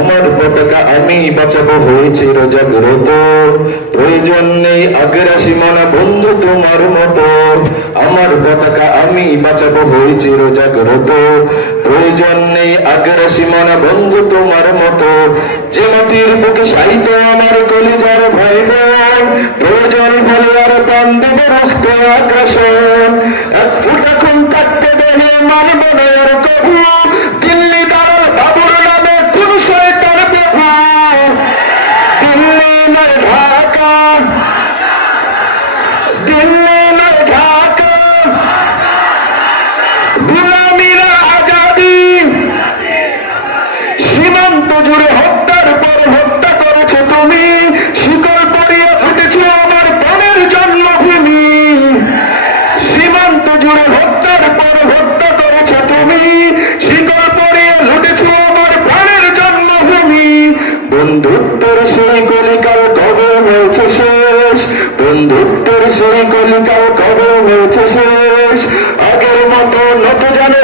আমার পতাকা আমি বাঁচাবো হয়েছে জাগ্রত, প্রয়োজন নেই আগ্রাসী মানা বন্ধু তোমার মতো। আমার পতাকা আমি বাঁচাবো হয়েছে জাগ্রত, প্রয়োজন নেই আগ্রাসী মানা বন্ধু তোমার মতো। যে মাটির বুকে সাহিত্য আমার কলিজার ভাই বোন, প্রয়োজন হলে আর প্রাণ দেবে রক্ত আগ্রাসন। এক ফুটা খুন থাকতে দেহে মানব না আর কবু, দিল্লি দালাল বাবুর নামে কোন শয়তান প্রভু। দিল্লি নয় ঢাকা, দিল্লি নয় ঢাকা, গোলামীরা আজাদি। সীমান্ত জুড়ে হত্যার পর হত্যা করেছো তুমি, শিকল পরিয়ে উঠেছ আমার প্রাণের জন্মভূমি। সীমান্ত জুড়ে হত্যার পর হত্যা করেছো তুমি, শিকল পরিয়ে উঠেছ আমার প্রাণের জন্মভূমি। বন্ধুত্বের সেই কলিকাল কবে হয়েছে শেষ, বন্ধুত্বের সেই কলিকাল কবে হয়েছে শেষ। আগের মতো নত যেন